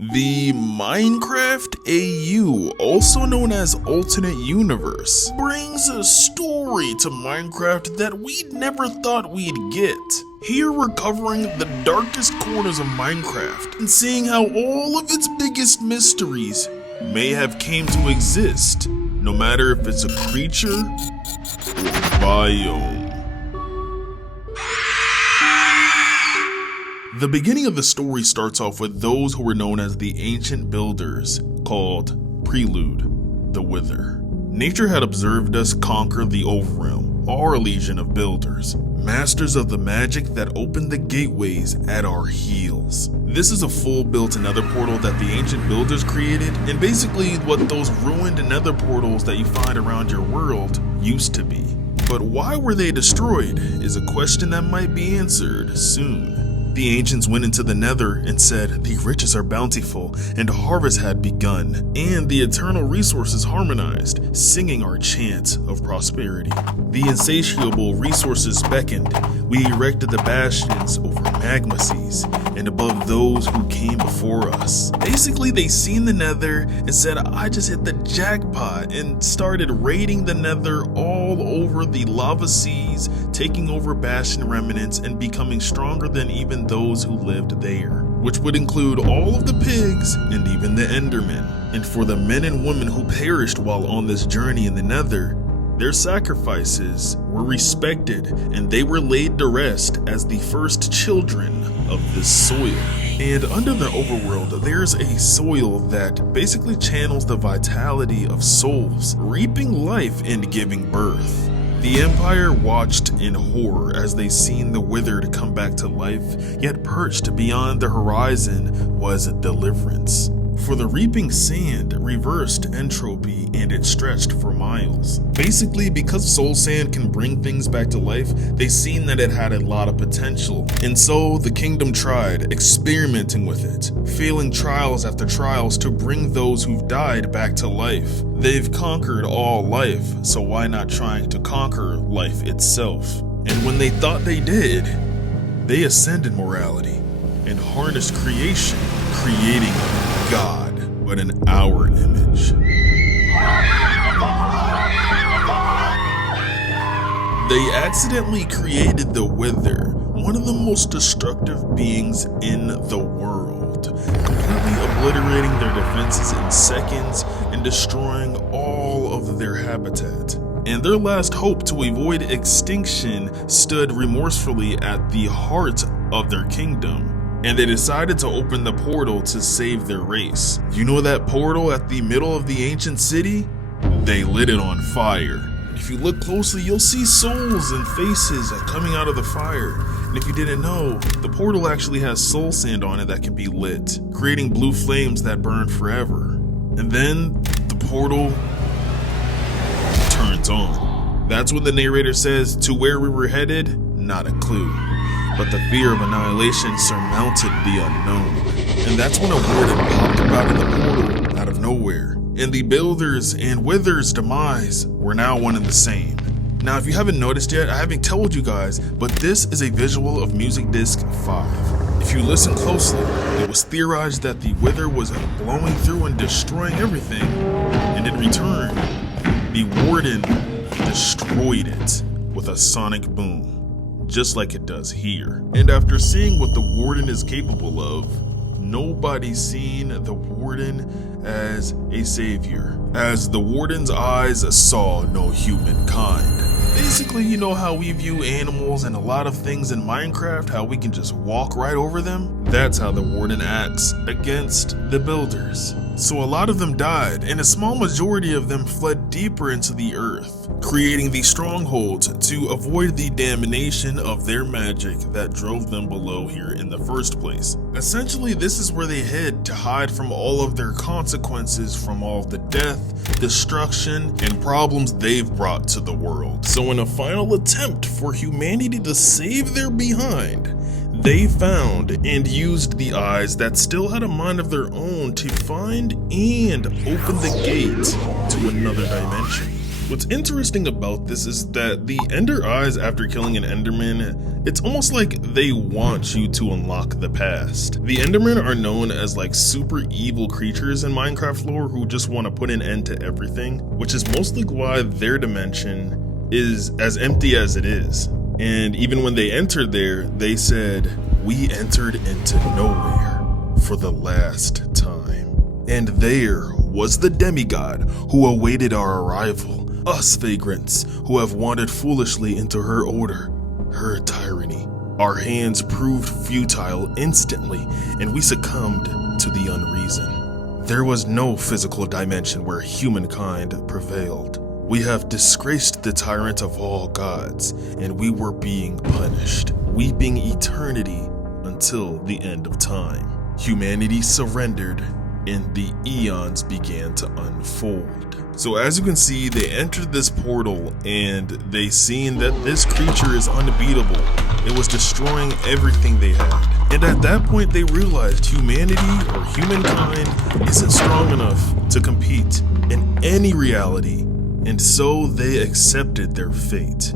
The Minecraft AU, also known as Alternate Universe, brings a story to Minecraft that we never thought we'd get. Here we're covering the darkest corners of Minecraft and seeing how all of its biggest mysteries may have came to exist, no matter if it's a creature or biome. The beginning of the story starts off with those who were known as the ancient builders, called Prelude, the Wither. Nature had observed us conquer the overrealm, our legion of builders, masters of the magic that opened the gateways at our heels. This is a full built nether portal that the ancient builders created, and basically what those ruined nether portals that you find around your world used to be. But why were they destroyed is a question that might be answered soon. The ancients went into the nether and said the riches are bountiful and harvest had begun, and the eternal resources harmonized, singing our chant of prosperity. The insatiable resources beckoned. We erected the bastions over magma seas and above those who came before us. Basically, they seen the nether and said, I just hit the jackpot, and started raiding the nether all over the lava seas, taking over bastion remnants and becoming stronger than even those who lived there, which would include all of the pigs and even the Enderman. And for the men and women who perished while on this journey in the nether, their sacrifices were respected and they were laid to rest as the first children of this soil. And under the overworld, there's a soil that basically channels the vitality of souls, reaping life and giving birth. The Empire watched in horror as they seen the withered come back to life, yet perched beyond the horizon was deliverance. For the reaping sand reversed entropy and it stretched for miles. Basically, because soul sand can bring things back to life, they seen that it had a lot of potential. And so the kingdom tried, experimenting with it, failing trials after trials to bring those who've died back to life. They've conquered all life, so why not trying to conquer life itself? And when they thought they did, they ascended morality and harnessed creation, creating God, but in our image. They accidentally created the Wither, one of the most destructive beings in the world, completely obliterating their defenses in seconds and destroying all of their habitat. And their last hope to avoid extinction stood remorsefully at the heart of their kingdom. And they decided to open the portal to save their race. You know that portal at the middle of the ancient city? They lit it on fire. If you look closely, you'll see souls and faces coming out of the fire. And if you didn't know, the portal actually has soul sand on it that can be lit, creating blue flames that burn forever. And then the portal turns on. That's when the narrator says, to where we were headed, not a clue. But the fear of annihilation surmounted the unknown. And that's when a warden popped up out of the portal, out of nowhere. And the builders and withers' demise were now one and the same. Now, if you haven't noticed yet, I haven't told you guys, but this is a visual of Music Disc 5. If you listen closely, it was theorized that the wither was blowing through and destroying everything. And in return, the warden destroyed it with a sonic boom, just like it does here. And after seeing what the warden is capable of, nobody's seen the warden as a savior, as the warden's eyes saw no humankind. Basically, you know how we view animals and a lot of things in Minecraft, how we can just walk right over them? That's how the warden acts against the builders. So a lot of them died, and a small majority of them fled deeper into the earth, creating these strongholds to avoid the damnation of their magic that drove them below here in the first place. Essentially, this is where they head to hide from all of their consequences from all of the death, destruction, and problems they've brought to the world. So in a final attempt for humanity to save their behind, they found and used the eyes that still had a mind of their own to find and open the gate to another dimension. What's interesting about this is that the Ender Eyes, after killing an Enderman, it's almost like they want you to unlock the past. The Endermen are known as like super evil creatures in Minecraft lore who just want to put an end to everything, which is mostly why their dimension is as empty as it is. And even when they entered there, they said, "We entered into nowhere for the last time." And there was the demigod who awaited our arrival. Us vagrants who have wandered foolishly into her order, her tyranny. Our hands proved futile instantly, and we succumbed to the unreason. There was no physical dimension where humankind prevailed. We have disgraced the tyrant of all gods, and we were being punished, weeping eternity until the end of time. Humanity surrendered, and the eons began to unfold. So as you can see, they entered this portal and they seen that this creature is unbeatable. It was destroying everything they had. And at that point they realized humanity or humankind isn't strong enough to compete in any reality. And so they accepted their fate.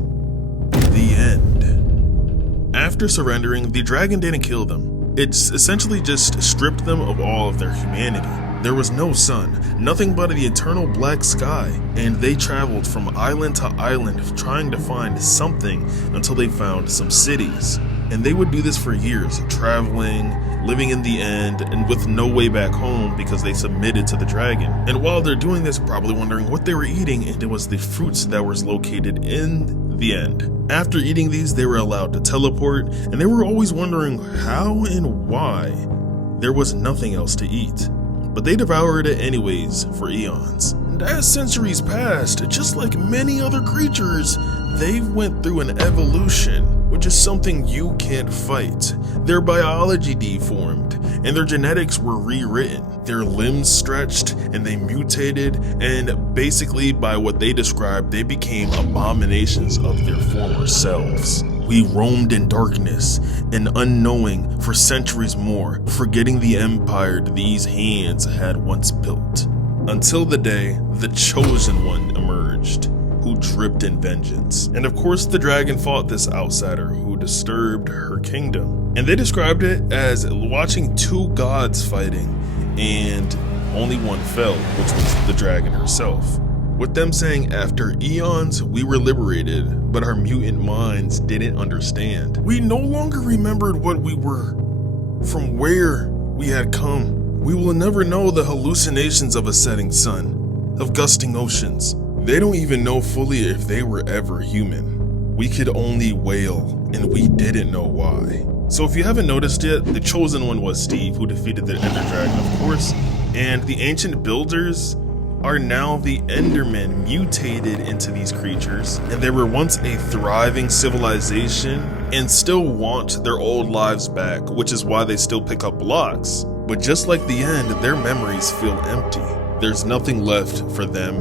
The end. After surrendering, the dragon didn't kill them. It essentially just stripped them of all of their humanity. There was no sun, nothing but the eternal black sky, and they traveled from island to island trying to find something until they found some cities. And they would do this for years, traveling, living in the end, and with no way back home because they submitted to the dragon. And while they're doing this, probably wondering what they were eating, and it was the fruits that was located in the end. After eating these, they were allowed to teleport, and they were always wondering how and why there was nothing else to eat. But they devoured it anyways for eons. And as centuries passed, just like many other creatures, they went through an evolution, which is something you can't fight. Their biology deformed, and their genetics were rewritten. Their limbs stretched, and they mutated, and basically by what they described, they became abominations of their former selves. We roamed in darkness and unknowing for centuries more, forgetting the empire these hands had once built. Until the day the Chosen One emerged, who dripped in vengeance. And of course the dragon fought this outsider who disturbed her kingdom. And they described it as watching two gods fighting, and only one fell, which was the dragon herself. With them saying after eons we were liberated, but our mutant minds didn't understand. We no longer remembered what we were, from where we had come. We will never know the hallucinations of a setting sun, of gusting oceans. They don't even know fully if they were ever human. We could only wail, and we didn't know why. So if you haven't noticed yet, the Chosen One was Steve, who defeated the Ender Dragon, of course, and the ancient builders are now the Endermen mutated into these creatures, and they were once a thriving civilization and still want their old lives back, which is why they still pick up blocks. But just like the end, their memories feel empty. There's nothing left for them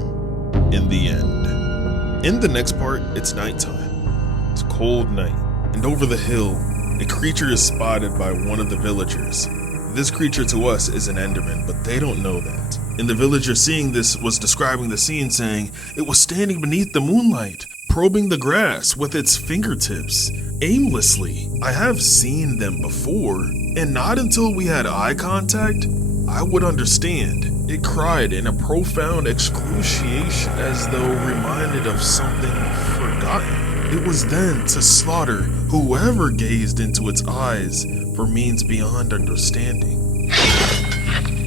in the end. In the next part, it's nighttime. It's a cold night, and over the hill, a creature is spotted by one of the villagers. This creature to us is an Enderman, but they don't know that. And the villager seeing this was describing the scene saying, "It was standing beneath the moonlight, probing the grass with its fingertips, aimlessly. I have seen them before, and not until we had eye contact, I would understand." It cried in a profound excruciation as though reminded of something forgotten. It was then to slaughter whoever gazed into its eyes for means beyond understanding.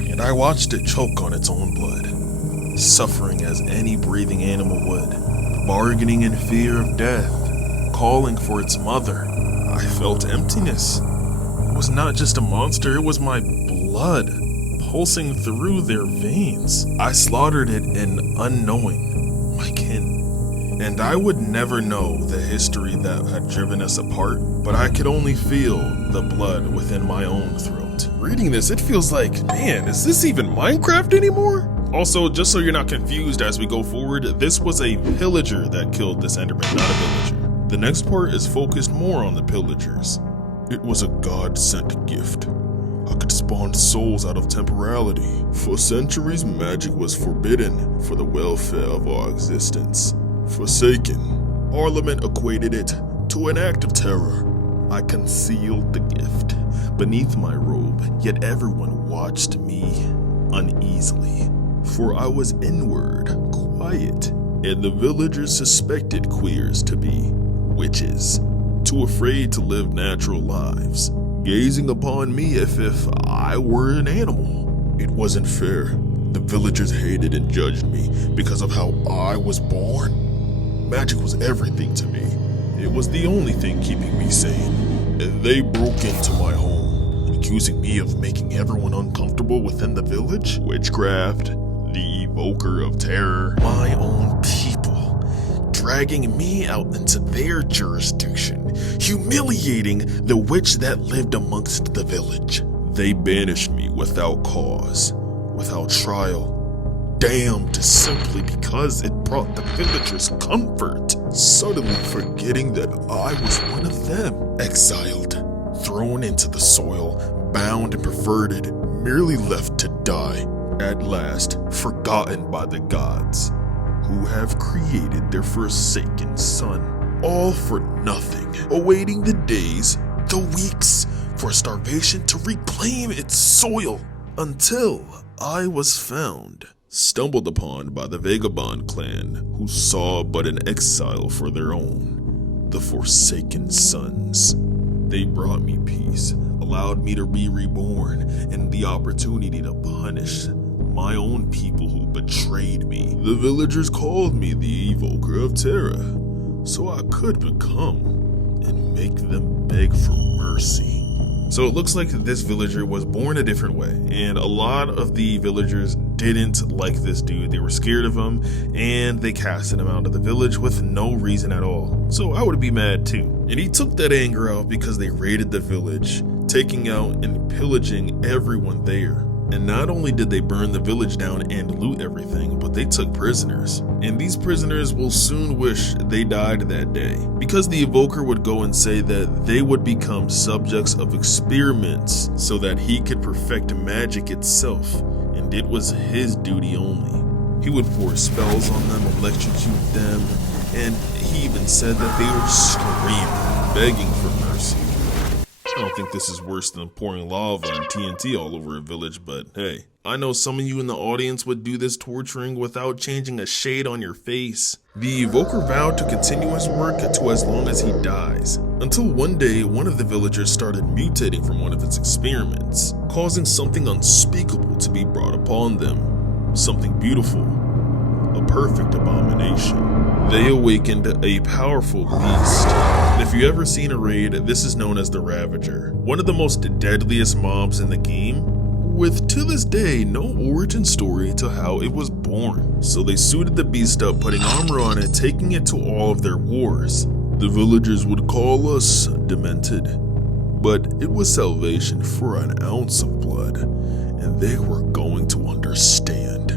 And I watched it choke on its own blood, suffering as any breathing animal would, bargaining in fear of death, calling for its mother. I felt emptiness. It was not just a monster, it was my blood pulsing through their veins. I slaughtered it in unknowing, my kin. And I would never know the history that had driven us apart, but I could only feel the blood within my own throat. Reading this, it feels like, man, is this even Minecraft anymore? Also, just so you're not confused as we go forward, this was a pillager that killed this Enderman, not a villager. The next part is focused more on the pillagers. It was a God-sent gift. I could spawn souls out of temporality. For centuries, magic was forbidden for the welfare of our existence. Forsaken, Parliament equated it to an act of terror. I concealed the gift beneath my robe, yet everyone watched me uneasily. For I was inward, quiet, and the villagers suspected queers to be witches, too afraid to live natural lives, gazing upon me as if I were an animal. It wasn't fair. The villagers hated and judged me because of how I was born. Magic was everything to me. It was the only thing keeping me sane. And they broke into my home, accusing me of making everyone uncomfortable within the village. Witchcraft, the evoker of terror, my own people, dragging me out into their jurisdiction, humiliating the witch that lived amongst the village. They banished me without cause, without trial, damned simply because it brought the villagers comfort, suddenly forgetting that I was one of them. Exiled, thrown into the soil, bound and perverted, merely left to die. At last, forgotten by the gods, who have created their forsaken son. All for nothing, awaiting the days, the weeks, for starvation to reclaim its soil. Until I was found, stumbled upon by the Vagabond clan, who saw but an exile for their own, the Forsaken Sons. They brought me peace, allowed me to be reborn, and the opportunity to punish my own people who betrayed me. The villagers called me the evoker of terror, so I could become and make them beg for mercy. So it looks like this villager was born a different way, and a lot of the villagers didn't like this dude. They were scared of him, and they casted him out of the village with no reason at all. So I would be mad too. And he took that anger out because they raided the village, taking out and pillaging everyone there. And not only did they burn the village down and loot everything, but they took prisoners. And these prisoners will soon wish they died that day, because the evoker would go and say that they would become subjects of experiments so that he could perfect magic itself, and it was his duty only. He would pour spells on them, electrocute them, and he even said that they were screaming, begging for mercy. I don't think this is worse than pouring lava and TNT all over a village, but hey, I know some of you in the audience would do this torturing without changing a shade on your face. The evoker vowed to continue his work to as long as he dies, until one day one of the villagers started mutating from one of its experiments, causing something unspeakable to be brought upon them. Something beautiful, a perfect abomination. They awakened a powerful beast. If you ever seen a raid, this is known as the Ravager, one of the most deadliest mobs in the game, with to this day no origin story to how it was born. So they suited the beast up, putting armor on it, taking it to all of their wars. The villagers would call us demented, but it was salvation for an ounce of blood, and they were going to understand.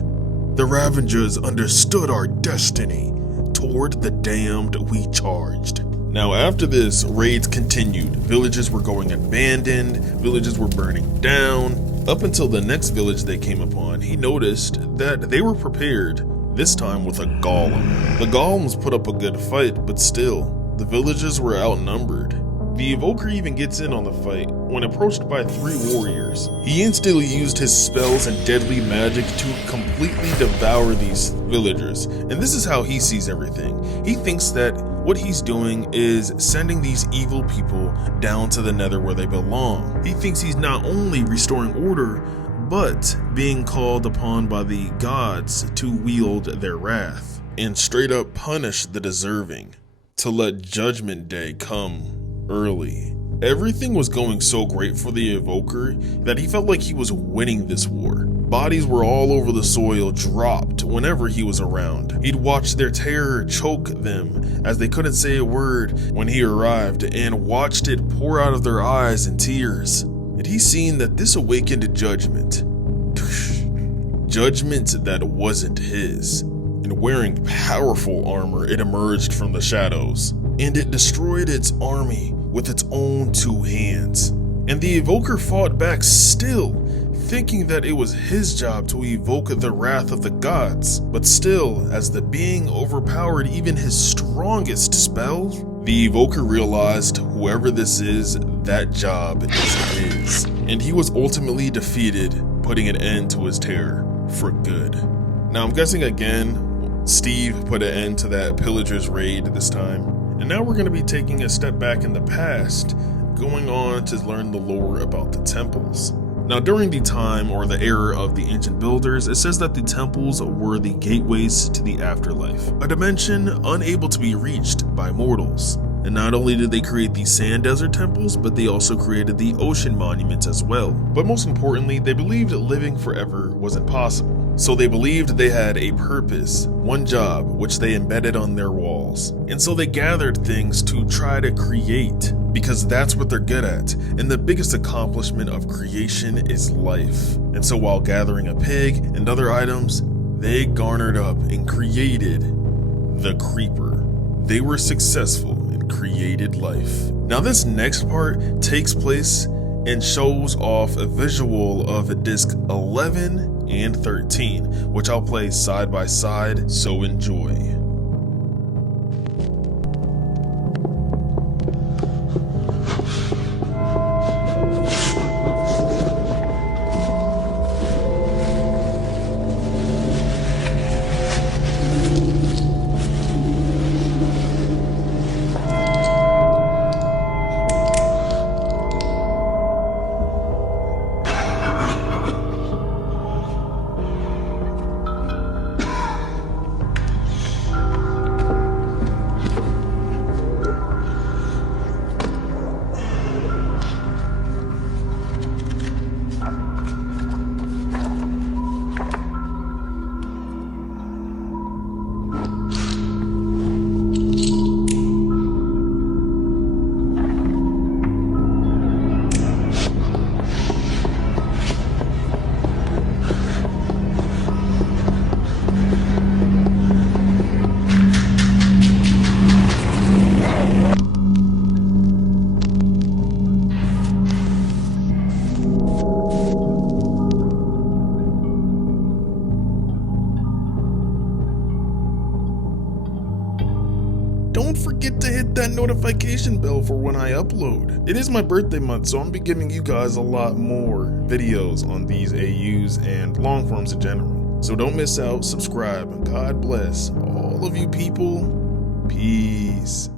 The Ravagers understood our destiny. Toward the damned we charged. Now after this, raids continued. Villages were going abandoned, villages were burning down. Up until the next village they came upon, he noticed that they were prepared, this time with a golem. The golems put up a good fight, but still, the villagers were outnumbered. The evoker even gets in on the fight when approached by 3 warriors. He instantly used his spells and deadly magic to completely devour these villagers. And this is how he sees everything. He thinks that what he's doing is sending these evil people down to the nether where they belong. He thinks he's not only restoring order, but being called upon by the gods to wield their wrath and straight up punish the deserving, to let Judgment Day come early. Everything was going so great for the evoker that he felt like he was winning this war. Bodies were all over the soil, dropped whenever he was around. He'd watch their terror choke them as they couldn't say a word when he arrived, and watched it pour out of their eyes in tears. And he seen that this awakened judgment. Judgment that wasn't his. And wearing powerful armor, it emerged from the shadows, and it destroyed its army with its own 2 hands. And the evoker fought back still, thinking that it was his job to evoke the wrath of the gods. But still, as the being overpowered even his strongest spell, the evoker realized whoever this is, that job is his. And he was ultimately defeated, putting an end to his terror for good. Now I'm guessing again, Steve put an end to that pillager's raid this time. And now we're going to be taking a step back in the past, going on to learn the lore about the temples. Now during the time or the era of the ancient builders, it says that the temples were the gateways to the afterlife, a dimension unable to be reached by mortals. And not only did they create the sand desert temples, but they also created the ocean monuments as well. But most importantly, they believed living forever wasn't possible. So they believed they had a purpose, one job, which they embedded on their walls. And so they gathered things to try to create, because that's what they're good at. And the biggest accomplishment of creation is life. And so while gathering a pig and other items, they garnered up and created the creeper. They were successful and created life. Now this next part takes place and shows off a visual of disc 11 and 13, which I'll play side by side, so enjoy. Don't forget to hit that notification bell for when I upload. It is my birthday month, so I'm be giving you guys a lot more videos on these AUs and long forms in general. So don't miss out, subscribe, and God bless all of you people. Peace.